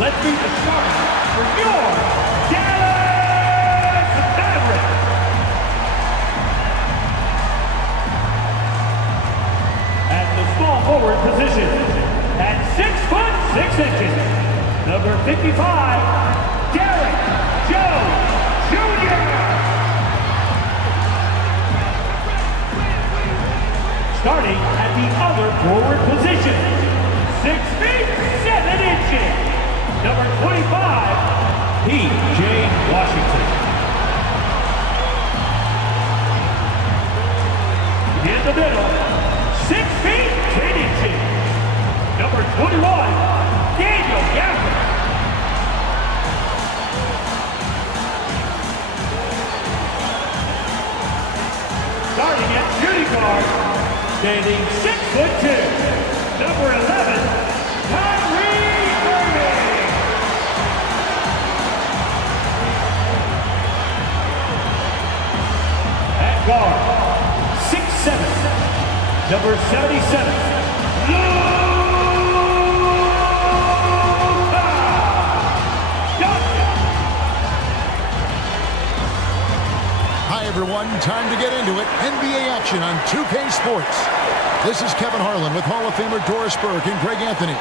Let's meet the starters for your Dallas Mavericks. At the small forward position, at 6'6", number 55, Derek Jones Jr. Starting at the other forward position, 6 feet 7 inches, number 25, P.J. Washington. In the middle, 6 feet 10 inches, number 21, Daniel Gafford. Starting at shooting guard, standing 6'2", number 11, Kyrie Irving. At guard, 6'7", number 77, Luka Doncic. Hi, everyone. Time to get into it. NBA action on 2K Sports. This is Kevin Harlan with Hall of Famer Doris Burke and Greg Anthony,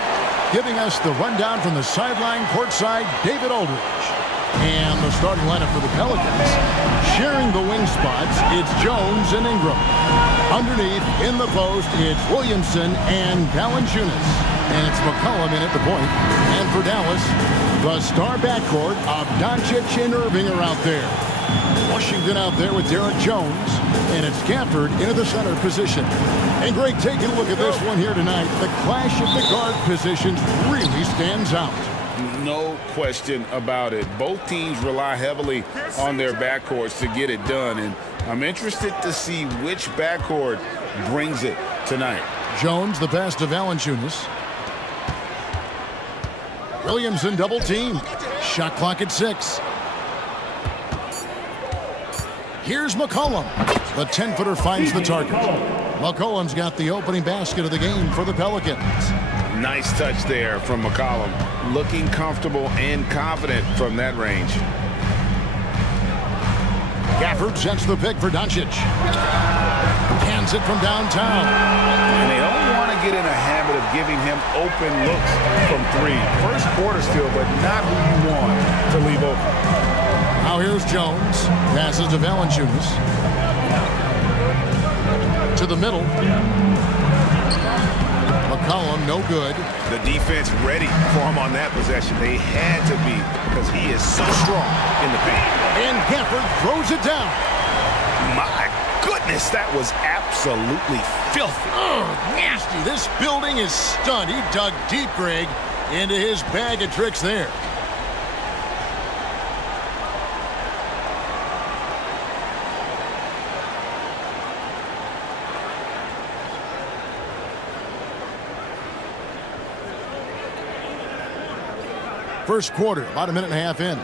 giving us the rundown from the sideline courtside, David Aldridge. And the starting lineup for the Pelicans. Sharing the wing spots, it's Jones and Ingram. Underneath, in the post, it's Williamson and Valanciunas. And it's McCollum in at the point. And for Dallas, the star backcourt of Doncic and Irving are out there. Washington out there with Derek Jones, and it's Gafford into the center position. And Greg, taking a look at this one here tonight, the clash of the guard positions really stands out. No question about it. Both teams rely heavily on their backcourts to get it done, and I'm interested to see which backcourt brings it tonight. Jones, the pass to Valanciunas. Williamson double team. Shot clock at 6. Here's McCollum. The 10-footer finds the target. McCollum's got the opening basket of the game for the Pelicans. Nice touch there from McCollum. Looking comfortable and confident from that range. Gafford sets the pick for Doncic. Hands it from downtown. And they don't want to get in a habit of giving him open looks from 3. First quarter still, but not who you want to leave open. Now here's Jones. Passes to Valanciunas. To the middle. McCollum, no good. The defense ready for him on that possession. They had to be, because he is so strong in the paint. And Gafford throws it down. My goodness, that was absolutely filthy. Oh, nasty. This building is stunned. He dug deep, Greg, into his bag of tricks there. First quarter, about a minute and a half in.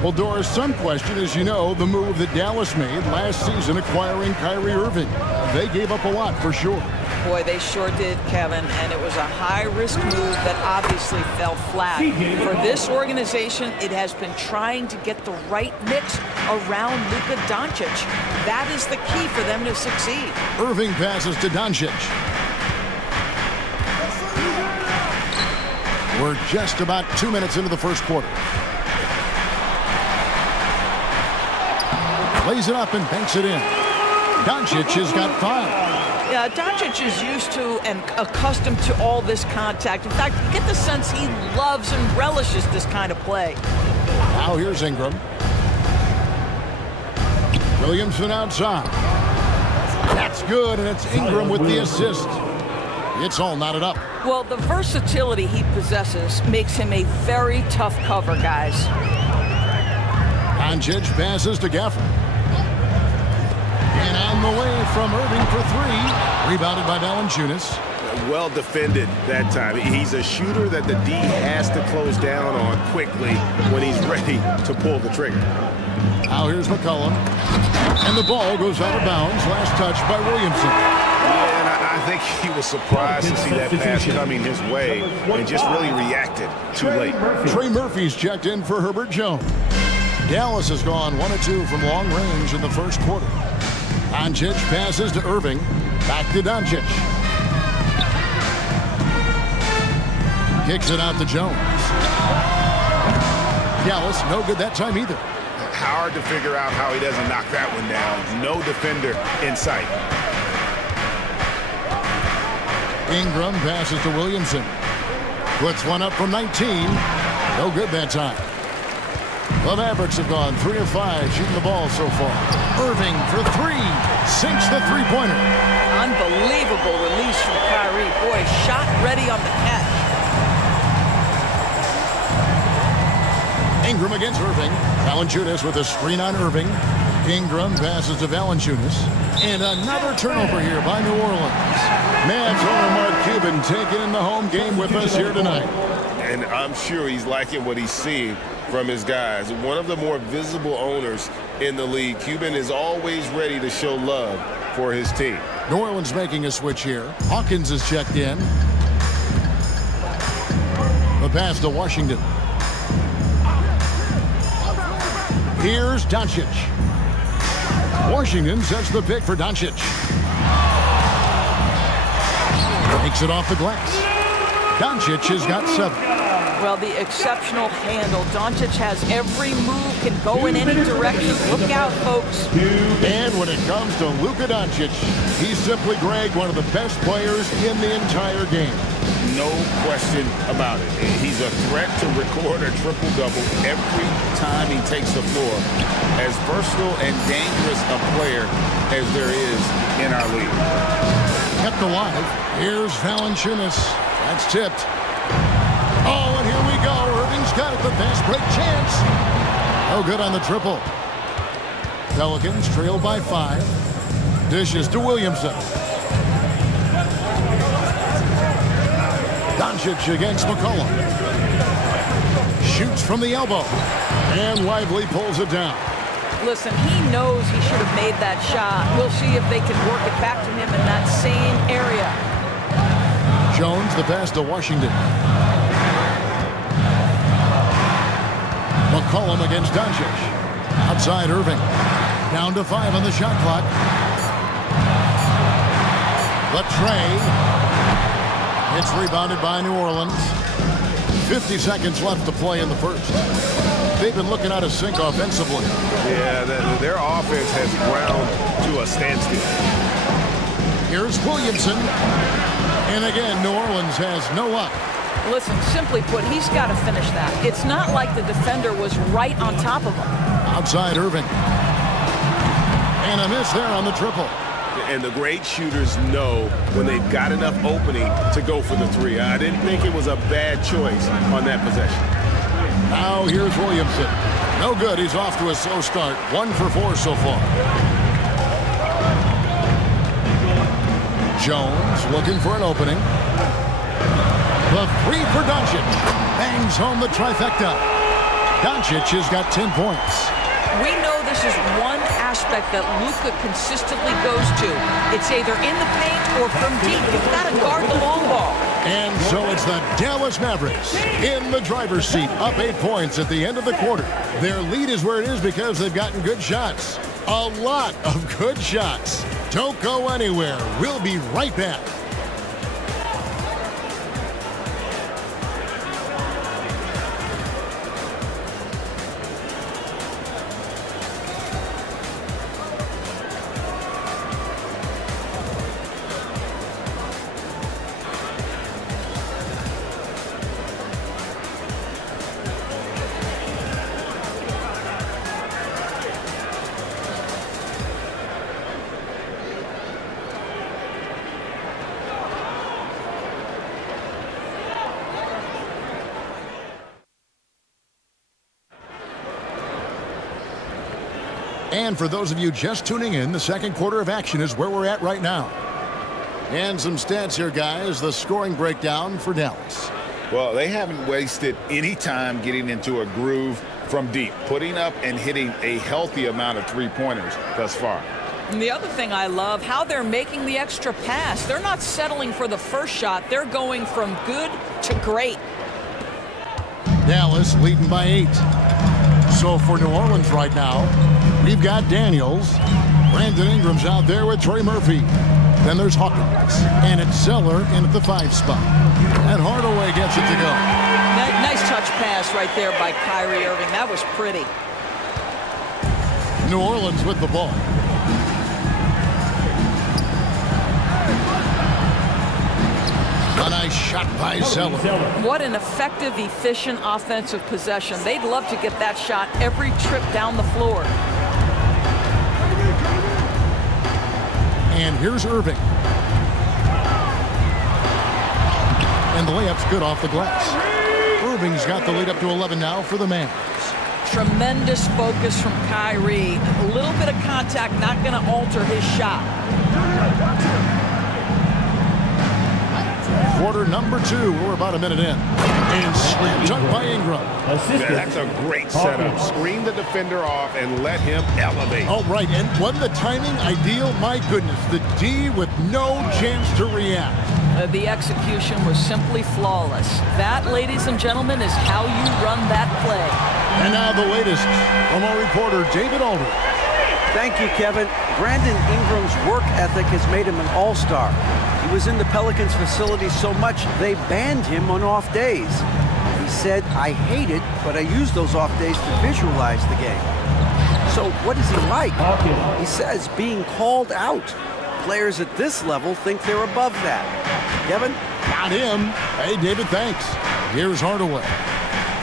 Well, Doris, some question, as you know, the move that Dallas made last season acquiring Kyrie Irving. They gave up a lot for sure. Boy, they sure did, Kevin, and it was a high-risk move that obviously fell flat. For this organization, it has been trying to get the right mix around Luka Doncic. That is the key for them to succeed. Irving passes to Doncic. We're just about 2 minutes into the first quarter. Plays it up and banks it in. Doncic has got 5. Yeah, Doncic is used to and accustomed to all this contact. In fact, you get the sense he loves and relishes this kind of play. Now here's Ingram. Williamson outside. That's good, and it's Ingram with the assist. It's all knotted up. Well, the versatility he possesses makes him a very tough cover, guys. Doncic passes to Gafford. And on the way from Irving for 3. Rebounded by Valanciunas. Well defended that time. He's a shooter that the D has to close down on quickly when he's ready to pull the trigger. Now here's McCollum. And the ball goes out of bounds. Last touch by Williamson. Yeah, and I think he was surprised to see that pass coming his way and just really reacted too late. Trey Murphy's checked in for Herbert Jones. Dallas has gone 1 of 2 from long range in the first quarter. Doncic passes to Irving. Back to Doncic. Kicks it out to Jones. Dallas, no good that time either. Hard to figure out how he doesn't knock that one down. No defender in sight. Ingram passes to Williamson. Puts one up from 19. No good that time. The Mavericks have gone 3 of 5 shooting the ball so far. Irving for 3. Sinks the three-pointer. Unbelievable release from Kyrie. Boy, shot ready on the catch. Ingram against Irving. Valanciunas with a screen on Irving. Ingram passes to Valanciunas. And another turnover here by New Orleans. Mavs owner Mark Cuban taking in the home game with us here tonight. And I'm sure he's liking what he's seeing from his guys. One of the more visible owners in the league. Cuban is always ready to show love for his team. New Orleans making a switch here. Hawkins is checked in. The pass to Washington. Here's Doncic. Washington sets the pick for Doncic. Takes it off the glass. Doncic has got 7. Well, the exceptional handle. Doncic has every move, can go in any direction. Look out, folks. And when it comes to Luka Doncic, he's simply, Greg, one of the best players in the entire game. No question about it. He's a threat to record a triple-double every time he takes the floor. As versatile and dangerous a player as there is in our league. Kept alive. Here's Valanciunas. That's tipped. Oh, and here we go. Irving's got it. The fast break chance. No good on the triple. Pelicans trail by 5. Dishes to Williamson. Doncic against McCollum. Shoots from the elbow. And Lively pulls it down. Listen, he knows he should have made that shot. We'll see if they can work it back to him in that same area. Jones, the pass to Washington. McCollum against Doncic. Outside Irving. Down to 5 on the shot clock. The tray. It's rebounded by New Orleans. 50 seconds left to play in the first. They've been looking out of sync offensively. Yeah, their offense has ground to a standstill. Here's Williamson. And again, New Orleans has no luck. Listen, simply put, he's got to finish that. It's not like the defender was right on top of him. Outside Irving. And a miss there on the triple. And the great shooters know when they've got enough opening to go for the 3. I didn't think it was a bad choice on that possession. Now here's Williamson. No good. He's off to a slow start. 1 for 4 so far. Jones looking for an opening. The 3 for Doncic. Bangs home the trifecta. Doncic has got 10 points. We know this is one aspect that Luka consistently goes to. It's either in the paint or from deep. You've got to guard the long ball. And so it's the Dallas Mavericks in the driver's seat, up 8 points at the end of the quarter. Their lead is where it is because they've gotten good shots. A lot of good shots. Don't go anywhere. We'll be right back. And for those of you just tuning in, the second quarter of action is where we're at right now. And some stats here, guys. The scoring breakdown for Dallas. Well, they haven't wasted any time getting into a groove from deep, putting up and hitting a healthy amount of 3-pointers thus far. And the other thing I love, how they're making the extra pass. They're not settling for the first shot. They're going from good to great. Dallas leading by 8. So for New Orleans right now, we've got Daniels. Brandon Ingram's out there with Trey Murphy. Then there's Hawkins. And it's Zeller in at the 5 spot. And Hardaway gets it to go. Nice touch pass right there by Kyrie Irving. That was pretty. New Orleans with the ball. A nice shot by Zeller. What an effective, efficient offensive possession. They'd love to get that shot every trip down the floor. And here's Irving. And the layup's good off the glass. Irving's got the lead up to 11 now for the Mavericks. Tremendous focus from Kyrie. A little bit of contact not going to alter his shot. Quarter number 2. We're about a minute in. And slam dunk by Ingram. Yeah, that's a great setup. Screen the defender off and let him elevate. Oh, right. And wasn't the timing ideal? My goodness. The D with no chance to react. The execution was simply flawless. That, ladies and gentlemen, is how you run that play. And now the latest from our reporter, David Aldridge. Thank you, Kevin. Brandon Ingram's work ethic has made him an all-star. He was in the Pelicans facility so much they banned him on off days. He said, "I hate it, but I use those off days to visualize the game." So what is he like? He says being called out. Players at this level think they're above that. Kevin? Not him. Hey, David, thanks. Here's Hardaway.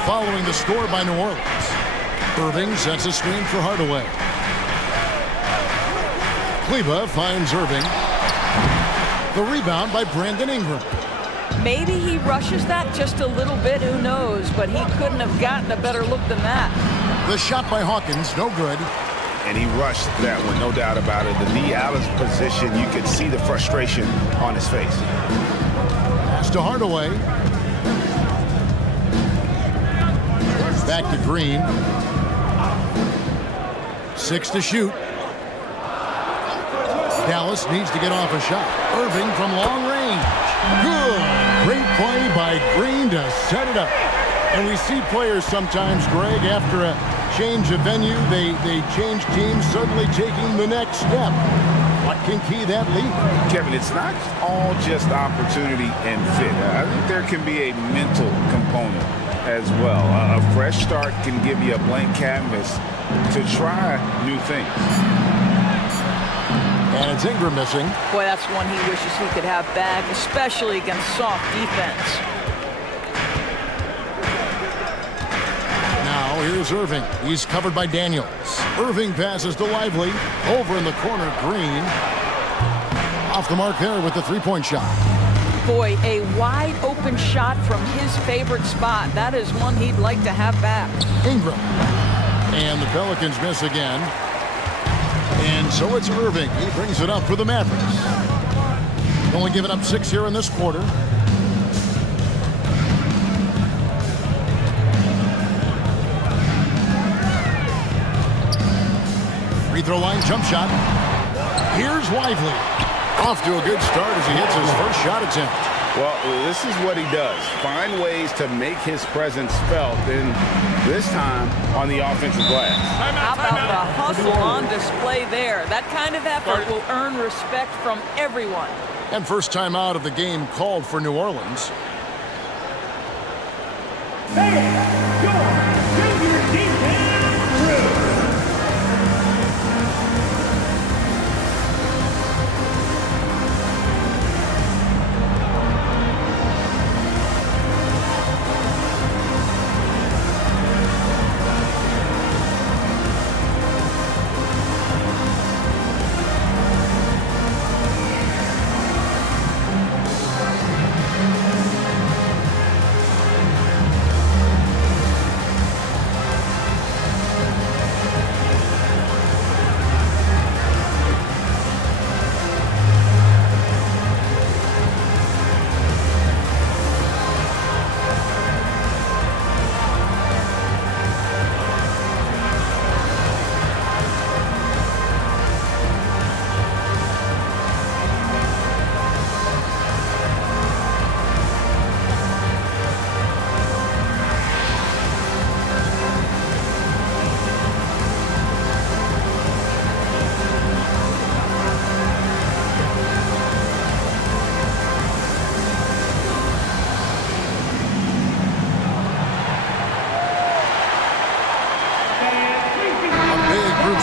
Following the score by New Orleans. Irving sets a screen for Hardaway. Kleba finds Irving. The rebound by Brandon Ingram. Maybe he rushes that just a little bit, who knows, but he couldn't have gotten a better look than that. The shot by Hawkins, no good. And he rushed that one, no doubt about it. The knee out of position, you could see the frustration on his face. Pass to Hardaway. Back to Green. 6 to shoot. Dallas needs to get off a shot. Irving from long range. Good. Great play by Green to set it up. And we see players sometimes, Greg, after a change of venue, they change teams, suddenly taking the next step. What can key that lead? Kevin, it's not all just opportunity and fit. I think there can be a mental component as well. A fresh start can give you a blank canvas to try new things. And it's Ingram missing. Boy, that's one he wishes he could have back, especially against soft defense. Now here's Irving. He's covered by Daniels. Irving passes to Lively. Over in the corner, Green. Off the mark there with the three-point shot. Boy, a wide open shot from his favorite spot. That is one he'd like to have back. Ingram. And the Pelicans miss again. And so it's Irving. He brings it up for the Mavericks. Only giving up 6 here in this quarter. Free throw line jump shot. Here's Lively. Off to a good start as he hits his first shot attempt. Well, this is what he does. Find ways to make his presence felt, and this time on the offensive glass. How about the hustle on display there? That kind of effort will earn respect from everyone. And first time out of the game called for New Orleans. Hey, your junior defense crew.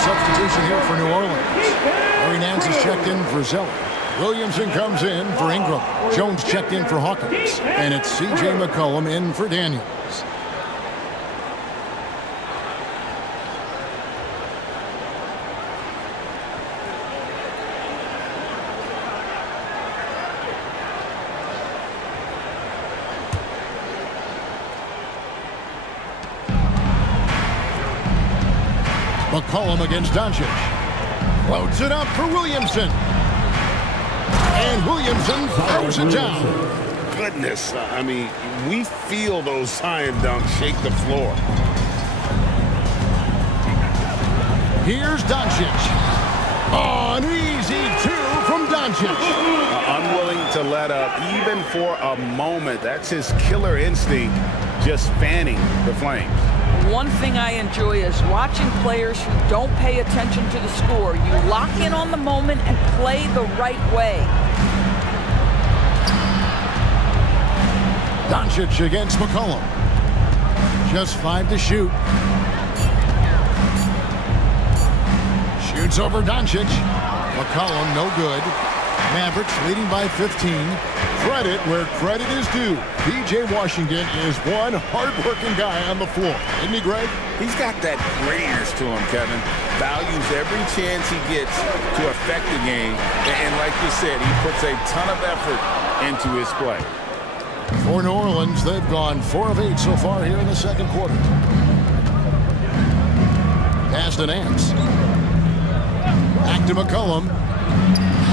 substitution here for New Orleans. Larry Nance is checked in for Zeller. Williamson comes in for Ingram. Jones checked in for Hawkins. And it's C.J. McCollum in for Daniels. McCollum against Doncic. Floats it up for Williamson. And Williamson throws it down. Goodness, I mean, we feel those science dunks shake the floor. Here's Doncic. Oh, an easy two from Doncic. Unwilling to let up even for a moment. That's his killer instinct, just fanning the flames. One thing I enjoy is watching players who don't pay attention to the score. You lock in on the moment and play the right way. Doncic against McCollum. Just 5 to shoot. Shoots over Doncic. McCollum no good. Mavericks leading by 15. Credit where credit is due. P.J. Washington is one hard-working guy on the floor. Isn't he, Greg? He's got that grittiness to him, Kevin. Values every chance he gets to affect the game. And like you said, he puts a ton of effort into his play. For New Orleans, they've gone 4 of 8 so far here in the second quarter. Pass to Nance. Back to McCollum.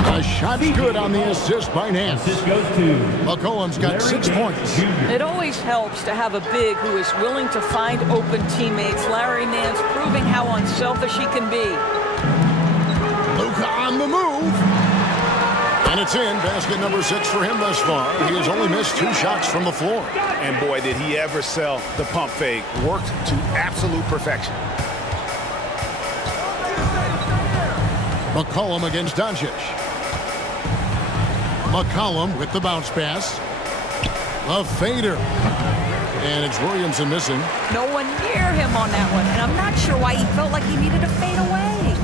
A shot's good on the assist by Nance. McCollum's got 6 points. It always helps to have a big who is willing to find open teammates. Larry Nance proving how unselfish he can be. Luka on the move. And it's in. Basket number 6 for him thus far. He has only missed 2 shots from the floor. And boy, did he ever sell the pump fake. Worked to absolute perfection. McCollum against Doncic. McCollum with the bounce pass. A fader. And it's Williamson missing. No one near him on that one. And I'm not sure why he felt like he needed to fade away.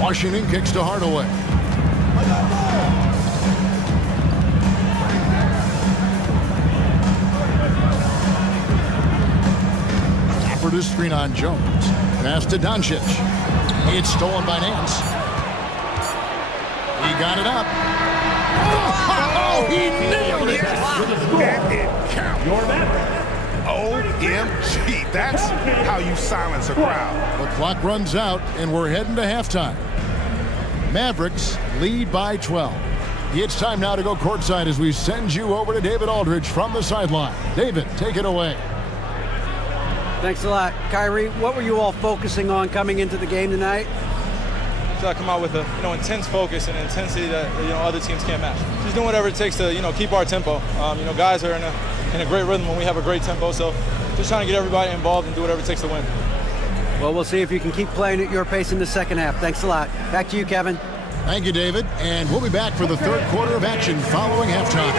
Washington kicks to Hardaway. Stafford is screen on Jones. Pass to Doncic. It's stolen by Nance. He got it up. Oh, he nailed it. And it counts. Your Mavericks. OMG. That's how you silence a crowd. The clock runs out, and we're heading to halftime. Mavericks lead by 12. It's time now to go courtside as we send you over to David Aldridge from the sideline. David, take it away. Thanks a lot. Kyrie, what were you all focusing on coming into the game tonight? So I come out with a intense focus and intensity that other teams can't match. Just doing whatever it takes to keep our tempo. Guys are in a great rhythm when we have a great tempo. So just trying to get everybody involved and do whatever it takes to win. Well, we'll see if you can keep playing at your pace in the second half. Thanks a lot. Back to you, Kevin. Thank you, David. And we'll be back for the third quarter of action following halftime.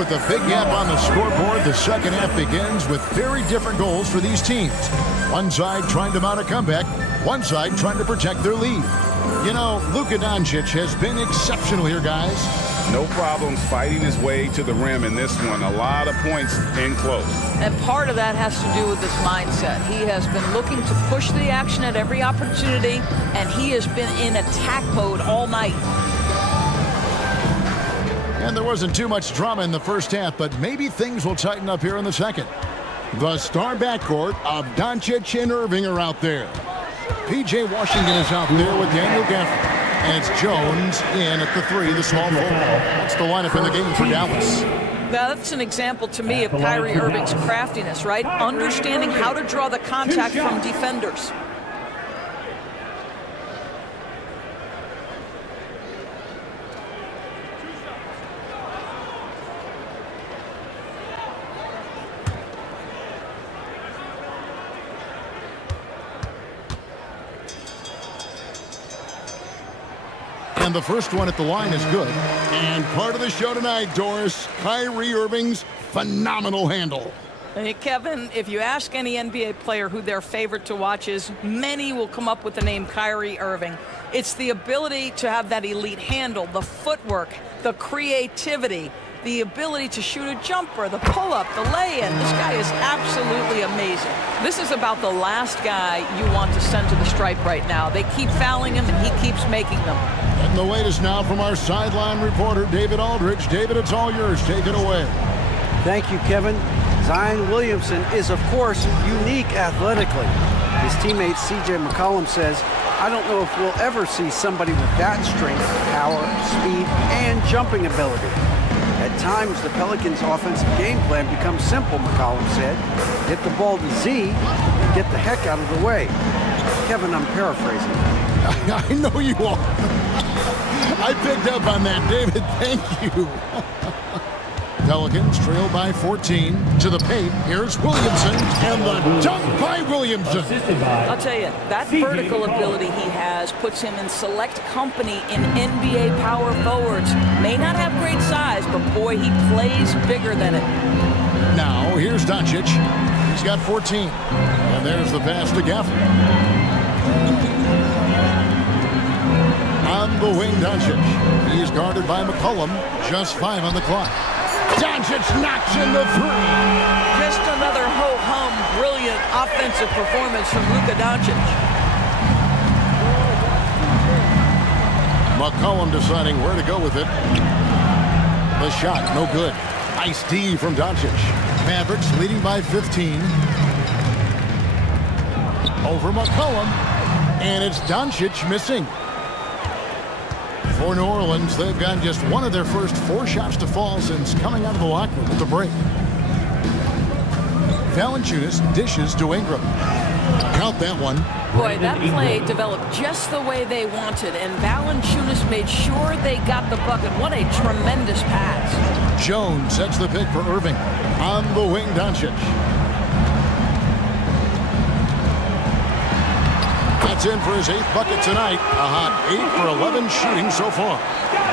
with a big gap on the scoreboard, the second half begins with very different goals for these teams. One side trying to mount a comeback, one side trying to protect their lead. You know, Luka Doncic has been exceptional here, guys. No problems fighting his way to the rim in this one. A lot of points in close. And part of that has to do with his mindset. He has been looking to push the action at every opportunity, and he has been in attack mode all night. And there wasn't too much drama in the first half, but maybe things will tighten up here in the second. The star backcourt of Doncic and Irving are out there. P.J. Washington is out there with Daniel Gafford. And it's Jones in at the 3, the small forward. That's the lineup in the game for Dallas. Now, that's an example to me of Kyrie Irving's craftiness, right? Understanding how to draw the contact from defenders. And the first one at the line is good. And part of the show tonight, Doris, Kyrie Irving's phenomenal handle. Hey, Kevin, if you ask any NBA player who their favorite to watch is, many will come up with the name Kyrie Irving. It's the ability to have that elite handle, the footwork, the creativity, the ability to shoot a jumper, the pull-up, the lay-in. This guy is absolutely amazing. This is about the last guy you want to send to the stripe right now. They keep fouling him, and he keeps making them. And the wait is now from our sideline reporter, David Aldridge. David, it's all yours. Take it away. Thank you, Kevin. Zion Williamson is, of course, unique athletically. His teammate C.J. McCollum says, I don't know if we'll ever see somebody with that strength, power, speed, and jumping ability. At times, the Pelicans' offensive game plan becomes simple, McCollum said. Hit the ball to Z and get the heck out of the way. Kevin, I'm paraphrasing. I know you are. I picked up on that, David. Thank you. Pelicans trail by 14 to the paint. Here's Williamson, and the dunk by Williamson. I'll tell you, that vertical ability he has puts him in select company in NBA power forwards. May not have great size, but boy, he plays bigger than it. Now, here's Doncic. He's got 14. And there's the pass to Gafford. On the wing, Doncic. He's guarded by McCollum. Just 5 on the clock. Doncic knocks in the 3. Just another ho-hum, brilliant offensive performance from Luka Doncic. McCollum deciding where to go with it. The shot, no good. Nice D from Doncic. Mavericks leading by 15. Over McCollum. And it's Doncic missing. For New Orleans, they've gotten just one of their first 4 shots to fall since coming out of the locker room at the break. Valanciunas dishes to Ingram. Count that one. Boy, that play developed just the way they wanted, and Valanciunas made sure they got the bucket. What a tremendous pass. Jones sets the pick for Irving. On the wing, Doncic. That's in for his 8th bucket tonight. A hot 8 for 11 shooting so far.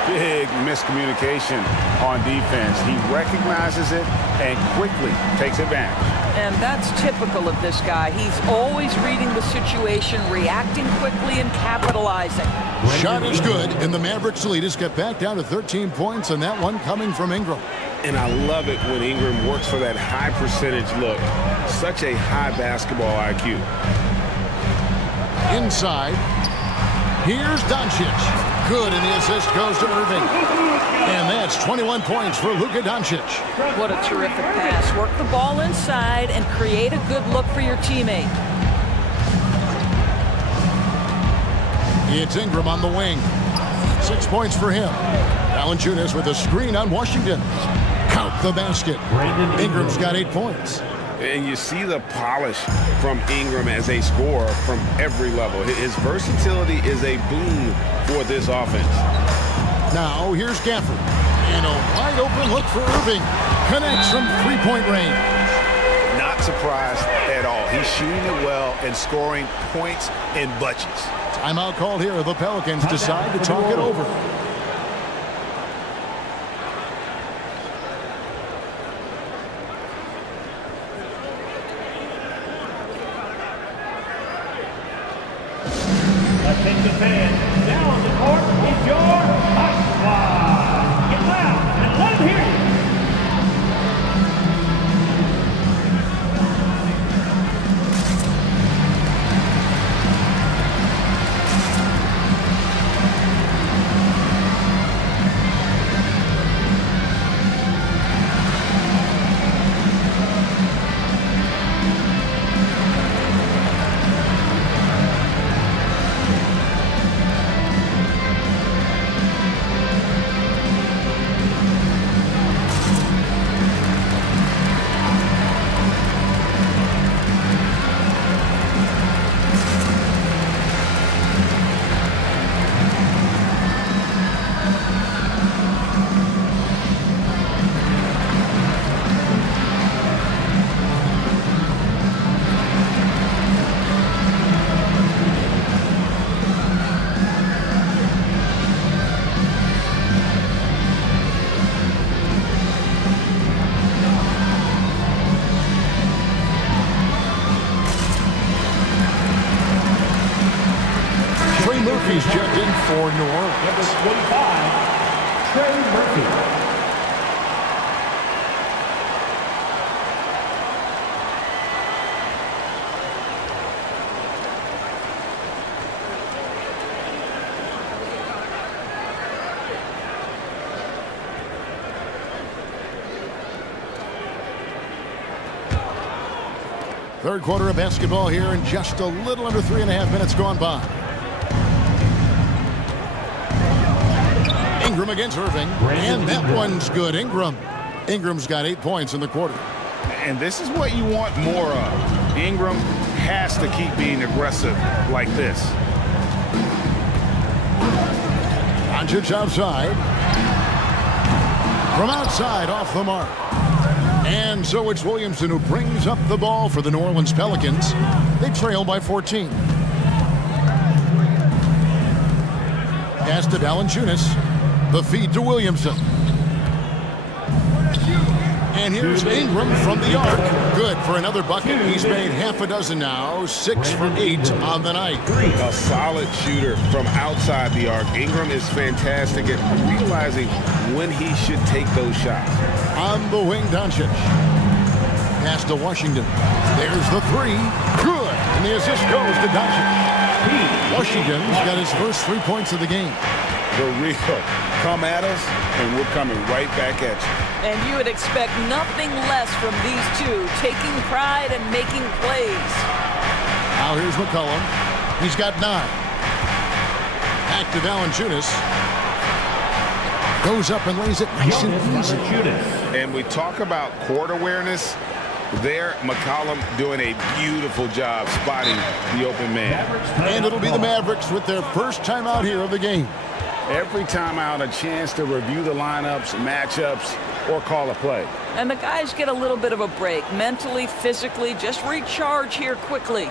Big miscommunication on defense. He recognizes it and quickly takes advantage. And that's typical of this guy. He's always reading the situation, reacting quickly, and capitalizing. Shot is good, and the Mavericks lead has got back down to 13 points, and that one coming from Ingram. And I love it when Ingram works for that high percentage look. Such a high basketball IQ. Inside. Here's Doncic. Good, and the assist goes to Irving. And that's 21 points for Luka Doncic. What a terrific pass. Work the ball inside and create a good look for your teammate. It's Ingram on the wing. 6 points for him. Valanciunas with a screen on Washington. Count the basket. Ingram's got 8 points. And you see the polish from Ingram as a scorer from every level. His versatility is a boon for this offense. Now, here's Gafford. And a wide open look for Irving. Connects from 3-point range. Not surprised at all. He's shooting it well and scoring points in bunches. Timeout called here. The Pelicans decide to talk it over. the fans, now on the court is your Ice Squad. Get loud and let them hear you. Murphy's checked in for New Orleans. Number 25, Trey Murphy. Third quarter of basketball here, and just a little under 3.5 minutes gone by. Ingram against Irving, and that one's good. Ingram's got 8 points in the quarter. And this is what you want more of. Ingram has to keep being aggressive like this. Doncic outside. From outside, off the mark. And so it's Williamson who brings up the ball for the New Orleans Pelicans. They trail by 14. Pass to Valanciunas. The feed to Williamson. And here's Ingram from the arc. Good for another bucket. He's made half a dozen now. 6 for 8 on the night. A solid shooter from outside the arc. Ingram is fantastic at realizing when he should take those shots. On the wing, Doncic. Pass to Washington. There's the three. Good. And the assist goes to Doncic. Washington's got his first 3 points of the game. For real. Come at us, and we're coming right back at you. And you would expect nothing less from these two, taking pride and making plays. Now here's McCollum. He's got 9. Back to Valanciunas. Goes up and lays it nice and easy. And we talk about court awareness. There, McCollum doing a beautiful job spotting the open man. And it'll be the Mavericks with their first time out here of the game. Every time out, a chance to review the lineups, matchups, or call a play. And the guys get a little bit of a break, mentally, physically, just recharge here quickly.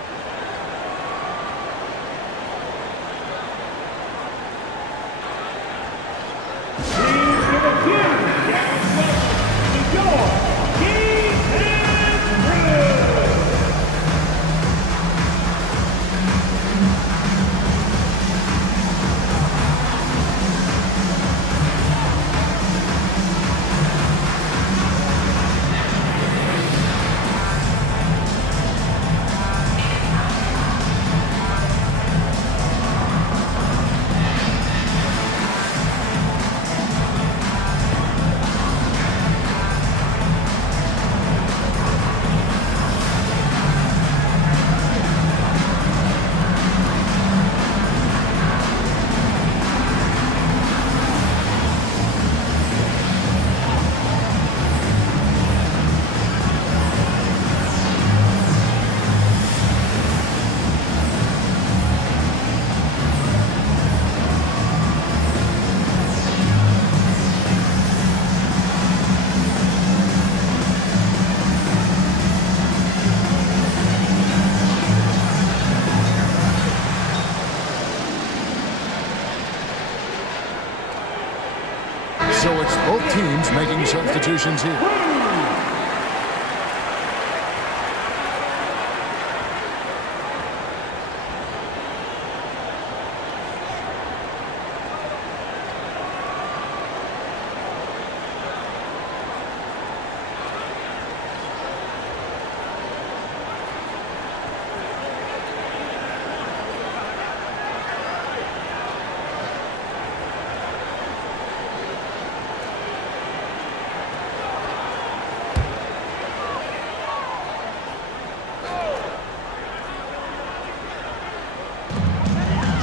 So it's both teams making substitutions here.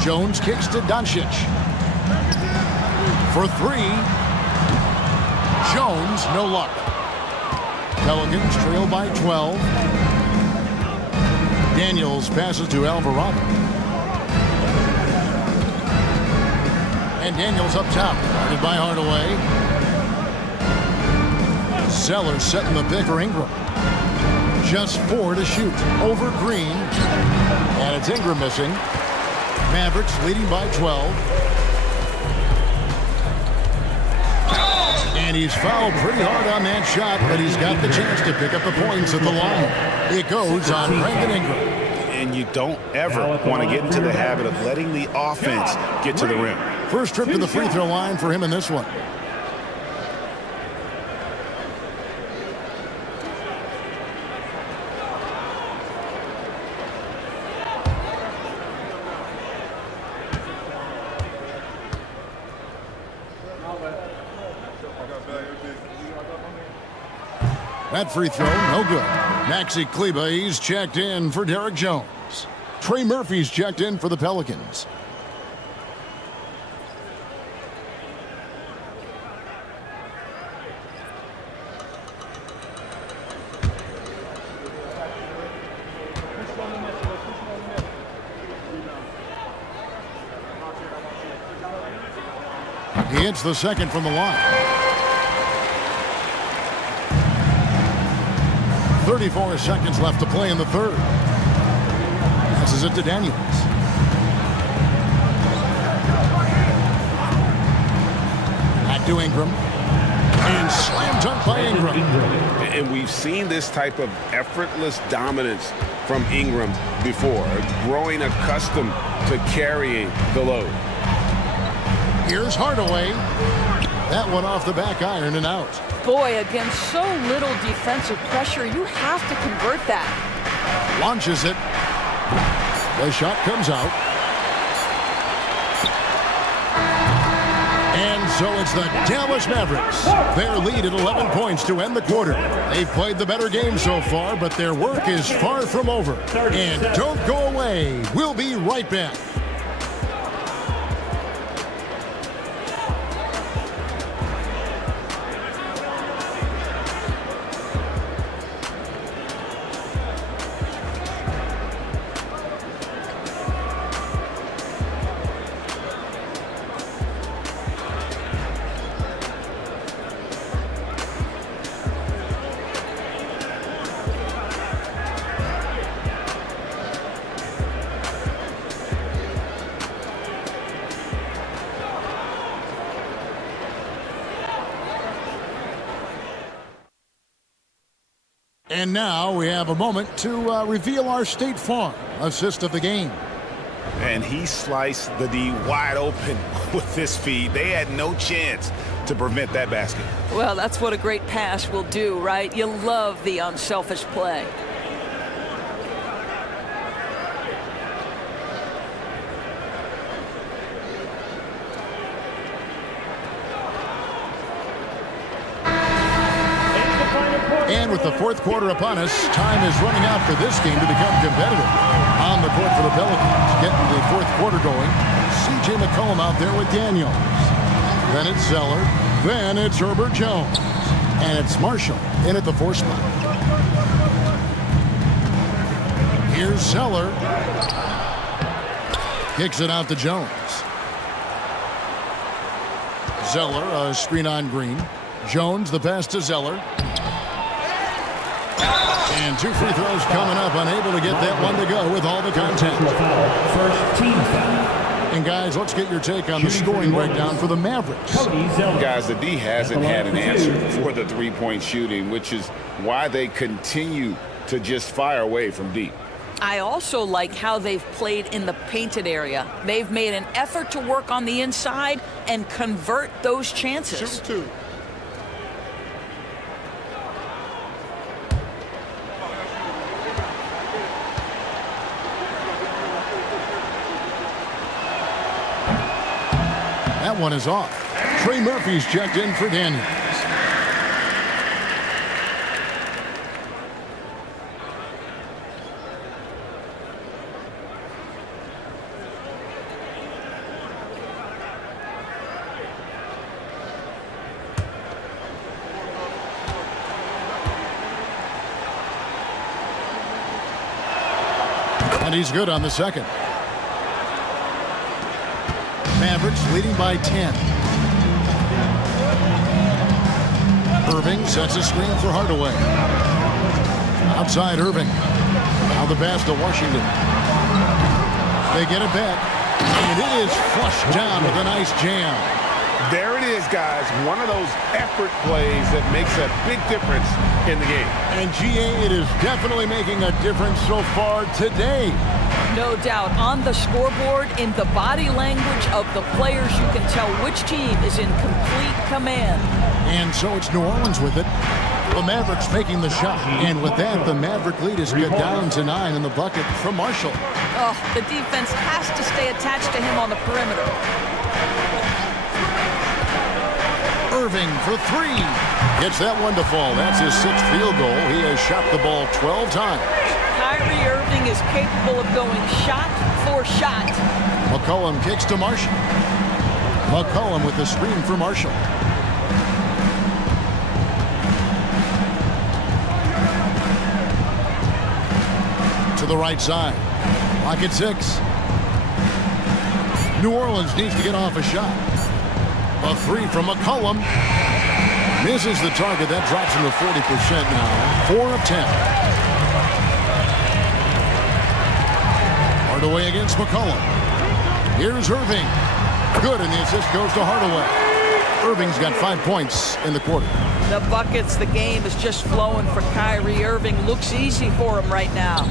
Jones kicks to Doncic. For three. Jones, no luck. Pelicans trail by 12. Daniels passes to Alvarado. And Daniels up top, guarded by Hardaway. Zeller setting the pick for Ingram. Just 4 to shoot. Over Green. And it's Ingram missing. Mavericks leading by 12. And he's fouled pretty hard on that shot, but he's got the chance to pick up the points at the line. It goes on Brandon Ingram. And you don't ever want to get into the habit of letting the offense get to the rim. First trip to the free throw line for him in this one. That free throw, no good. Maxi Kleber, he's checked in for Derek Jones. Trey Murphy's checked in for the Pelicans. He hits the second from the line. 34 seconds left to play in the third. Passes it to Daniels. Back to Ingram. And slam dunk by Ingram. And we've seen this type of effortless dominance from Ingram before, growing accustomed to carrying the load. Here's Hardaway. That one off the back iron and out. Boy, against so little defensive pressure, you have to convert that. Launches it. The shot comes out. And so it's the Dallas Mavericks. Their lead at 11 points to end the quarter. They've played the better game so far, but their work is far from over. And don't go away. We'll be right back. And now we have a moment to reveal our State Farm assist of the game. And he sliced the D wide open with this feed. They had no chance to prevent that basket. Well, that's what a great pass will do, right? You love the unselfish play. And with the fourth quarter upon us, time is running out for this game to become competitive. On the court for the Pelicans, getting the fourth quarter going. C.J. McCollum out there with Daniels. Then it's Zeller. Then it's Herbert Jones. And it's Marshall in at the 4 spot. Here's Zeller. Kicks it out to Jones. Zeller, a screen on Green. Jones, the pass to Zeller. And 2 free throws coming up, unable to get that one to go with all the contact. First team foul. And guys, let's get your take on the scoring breakdown for the Mavericks. Guys, the D hasn't had an answer for the three-point shooting, which is why they continue to just fire away from deep. I also like how they've played in the painted area. They've made an effort to work on the inside and convert those chances. Shoot 2. That one is off. Trey Murphy's checked in for Daniels. And he's good on the second. Mavericks leading by 10. Irving sets a screen for Hardaway. Outside Irving. Now the pass to Washington. They get it back. And it is flushed down with a nice jam. There it is, guys. One of those effort plays that makes a big difference in the game. And GA, it is definitely making a difference so far today. No doubt. On the scoreboard, in the body language of the players, you can tell which team is in complete command. And so it's New Orleans with it. The Mavericks making the shot. And with that, the Maverick lead is cut down to 9 in the bucket from Marshall. Oh, the defense has to stay attached to him on the perimeter. Irving for 3. Gets that one to fall. That's his 6th field goal. He has shot the ball 12 times. Kyrie Irving is capable of going shot for shot. McCollum kicks to Marshall. McCollum with the screen for Marshall. To the right side. Lock at 6. New Orleans needs to get off a shot. A 3 from McCollum. Misses the target. That drops him to 40% now. 4 of 10. Hardaway against McCollum. Here's Irving. Good, and the assist goes to Hardaway. Irving's got 5 points in the quarter. The buckets, the game is just flowing for Kyrie Irving. Looks easy for him right now.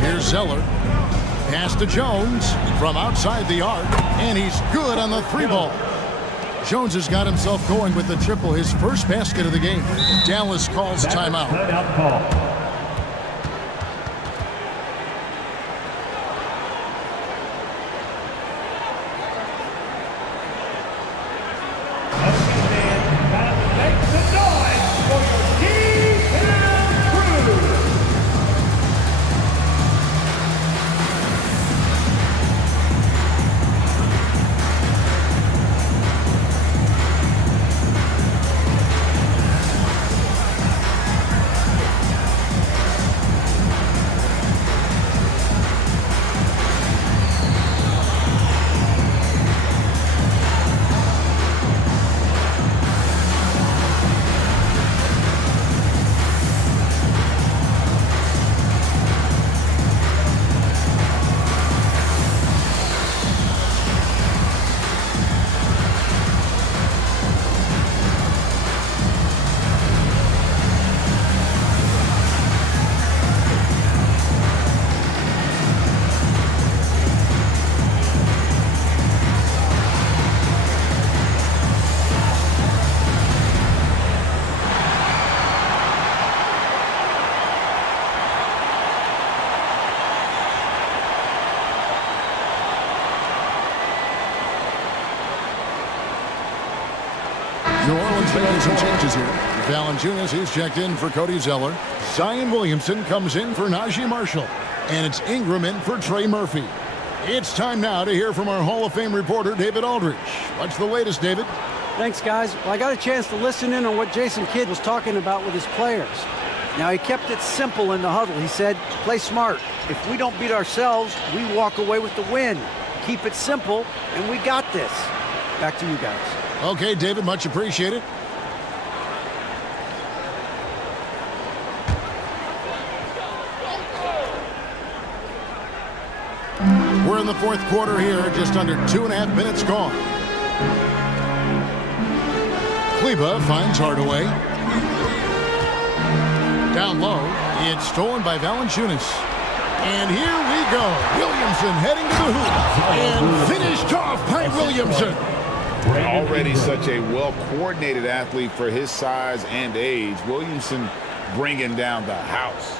Here's Zeller. Pass to Jones from outside the arc, and he's good on the 3-ball. Jones has got himself going with the triple, his first basket of the game. Dallas calls timeout. Timeout call. New Orleans making some changes here. Valanciunas, he's checked in for Cody Zeller. Zion Williamson comes in for Najee Marshall. And it's Ingram in for Trey Murphy. It's time now to hear from our Hall of Fame reporter, David Aldridge. What's the latest, David? Thanks, guys. Well, I got a chance to listen in on what Jason Kidd was talking about with his players. Now, he kept it simple in the huddle. He said, play smart. If we don't beat ourselves, we walk away with the win. Keep it simple, and we got this. Back to you guys. Okay, David, much appreciated. We're in the fourth quarter here, just under 2.5 minutes gone. Kleba finds Hardaway. Down low, it's stolen by Valanciunas. And here we go. Williamson heading to the hoop. And finished off by Williamson. Already such a well-coordinated athlete for his size and age. Williamson bringing down the house.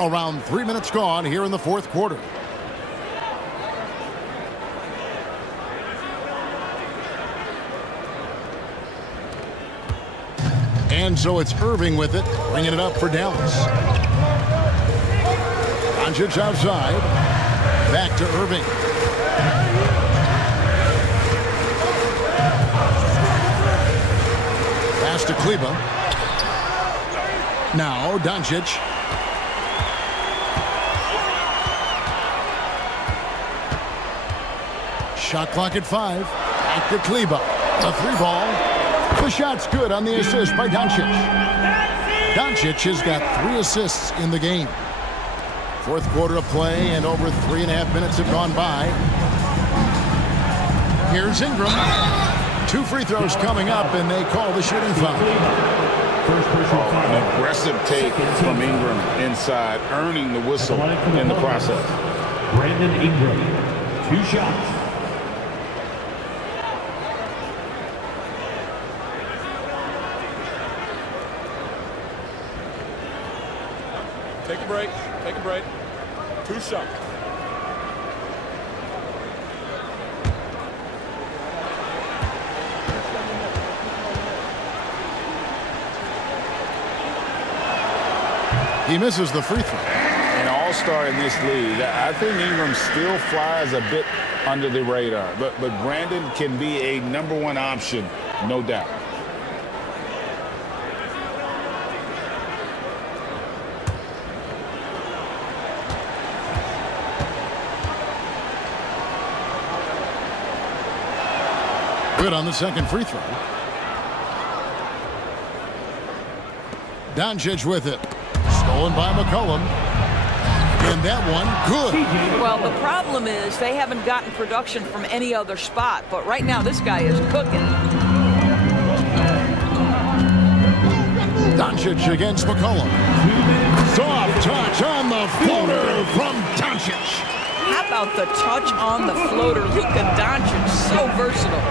Around 3 minutes gone here in the fourth quarter. And so it's Irving with it, bringing it up for Dallas. Doncic outside. Back to Irving. Pass to Kleba. Now Doncic. Shot clock at 5. Back to Kleba. A 3-ball. The shot's good on the assist by Doncic. Doncic has got 3 assists in the game. Fourth quarter of play, and over 3.5 minutes have gone by. Here's Ingram. 2 free throws coming up, and they call the shooting foul. An aggressive take from Ingram inside, earning the whistle in the process. Brandon Ingram, 2 shots. Take a break. Take a break. 2 shots. He misses the free throw. An all-star in this league. I think Ingram still flies a bit under the radar, but Brandon can be a #1 option, no doubt. Good on the second free throw. Doncic with it. Stolen by McCollum. And that one, good. Well, the problem is they haven't gotten production from any other spot, but right now this guy is cooking. Doncic against McCollum. Soft touch on the floater from Doncic. How about the touch on the floater? Luka Doncic, so versatile.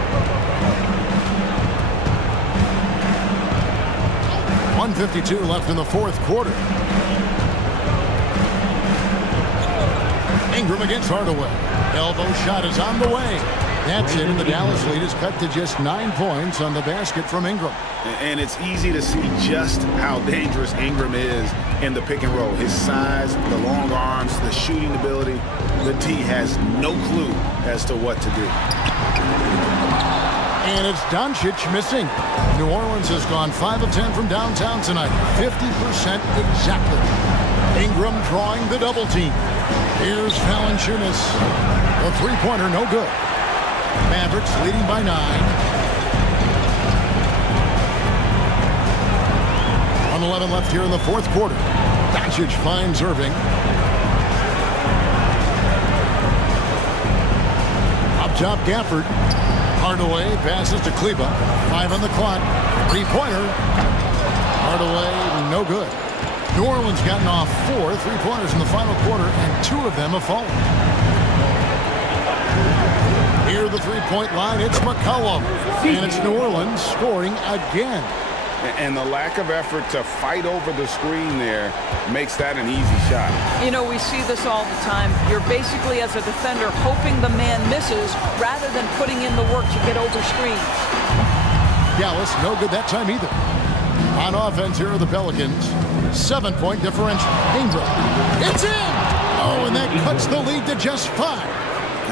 1:52 left in the fourth quarter. Ingram against Hardaway. Elbow shot is on the way. That's it, and the Dallas lead is cut to just 9 points on the basket from Ingram. And it's easy to see just how dangerous Ingram is in the pick and roll. His size, the long arms, the shooting ability. The D has no clue as to what to do. And it's Doncic missing. New Orleans has gone 5 of 10 from downtown tonight. 50% exactly. Ingram drawing the double team. Here's Valanciunas. The three-pointer, no good. Mavericks leading by 9. 1:11 left here in the fourth quarter. Doncic finds Irving. Up top, Gafford. Hardaway passes to Kleba. 5 on the clock. Three-pointer. Hardaway, no good. New Orleans gotten off 4 three-pointers in the final quarter, and 2 of them have fallen. Near the three-point line, it's McCollum. And it's New Orleans scoring again. And the lack of effort to fight over the screen there makes that an easy shot. You know, we see this all the time. You're basically, as a defender, hoping the man misses rather than putting in the work to get over screens. Dallas, no good that time either. On offense, here are the Pelicans. 7-point differential. Ingram. It's in! Oh, and that cuts the lead to just 5.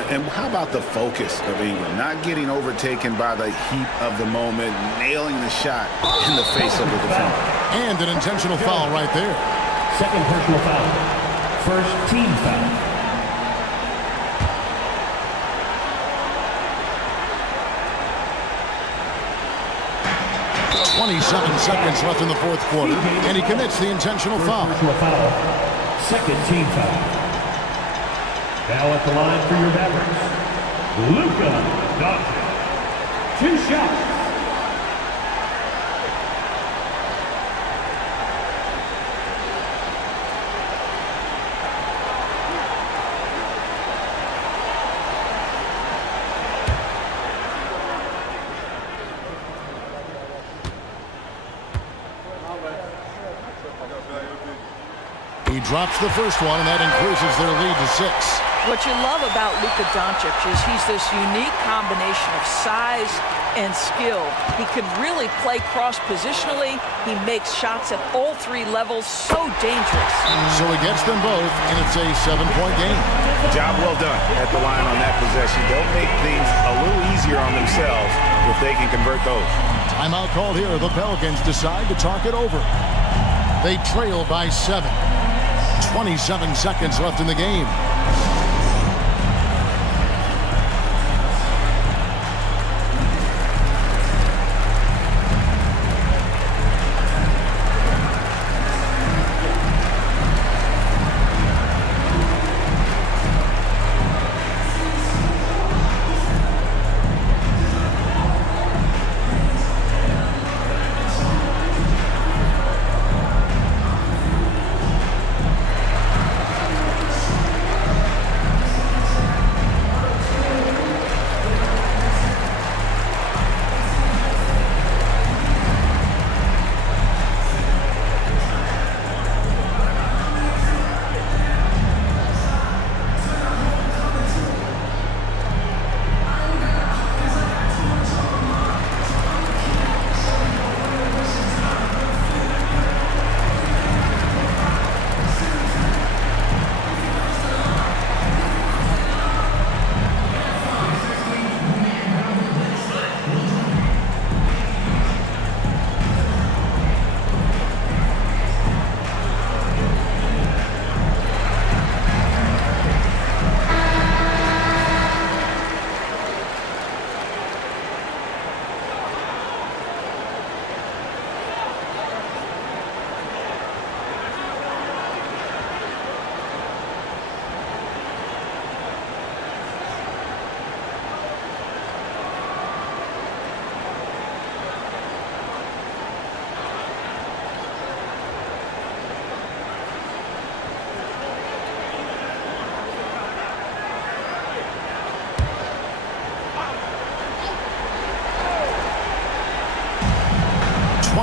And how about the focus of Ingram? Not getting overtaken by the heat of the moment, nailing the shot in the face of the defender. And an intentional foul right there. Second personal foul. First team foul. .27 seconds left in the fourth quarter, and he commits the intentional foul. Personal foul. Second team foul. Now at the line for your Mavericks, Luka Doncic. 2 shots. He drops the first one, and that increases their lead to 6. What you love about Luka Doncic is he's this unique combination of size and skill. He can really play cross-positionally. He makes shots at all three levels. So dangerous. So he gets them both, and it's a 7-point game. Job well done at the line on that possession. They'll make things a little easier on themselves if they can convert those. Timeout called here. The Pelicans decide to talk it over. They trail by 7. 27 seconds left in the game.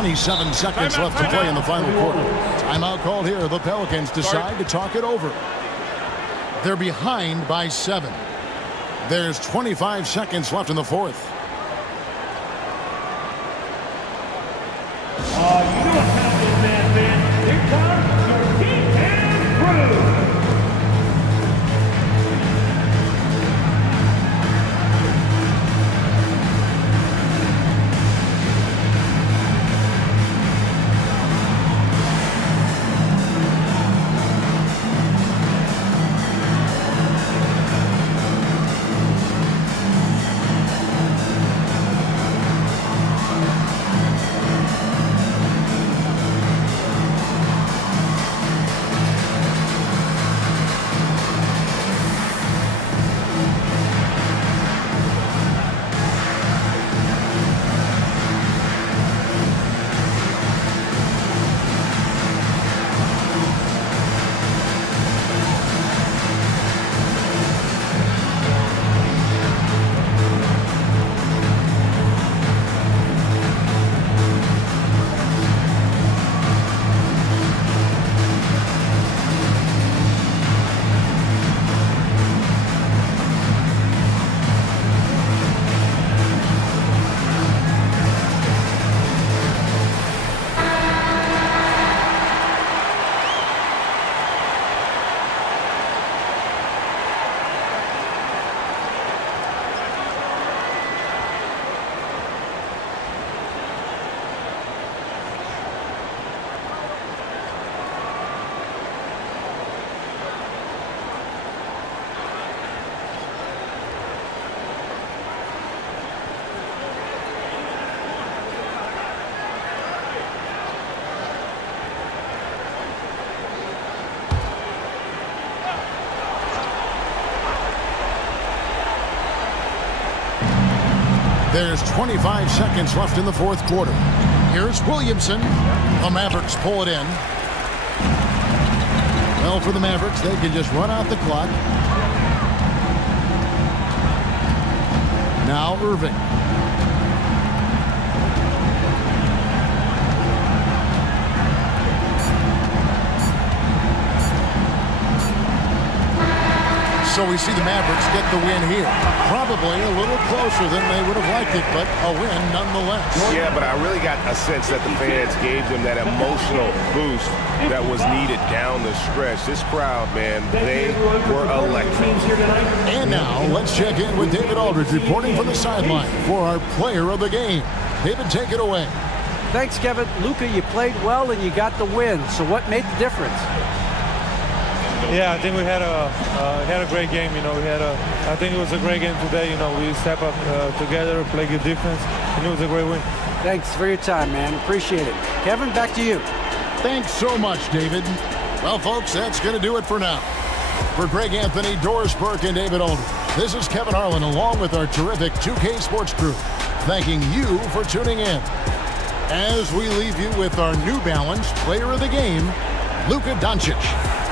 .27 seconds left to play in the final quarter. Timeout called here. The Pelicans decide to talk it over. They're behind by 7. There's 25 seconds left in the fourth. You know what time it is, man. Here comes your Heat and Crew. There's 25 seconds left in the fourth quarter. Here's Williamson. The Mavericks pull it in. Well, for the Mavericks, they can just run out the clock. Now Irving. So So we see the Mavericks get the win here. Probably a little closer than they would have liked it, but a win nonetheless. Yeah, but I really got a sense that the fans gave them that emotional boost that was needed down the stretch. This crowd, man, they were electric. And now let's check in with David Aldridge reporting from the sideline for our player of the game. David, take it away. Thanks, Kevin. Luka, you played well and you got the win. So what made the difference? Yeah, I think we had a great game. I think it was a great game today. We step up together, play good defense, and it was a great win. Thanks for your time, man. Appreciate it. Kevin, back to you. Thanks so much, David. Well, folks, that's going to do it for now. For Greg Anthony, Doris Burke, and David Aldridge, this is Kevin Harlan along with our terrific 2K Sports crew, thanking you for tuning in. As we leave you with our New Balance player of the game, Luka Doncic.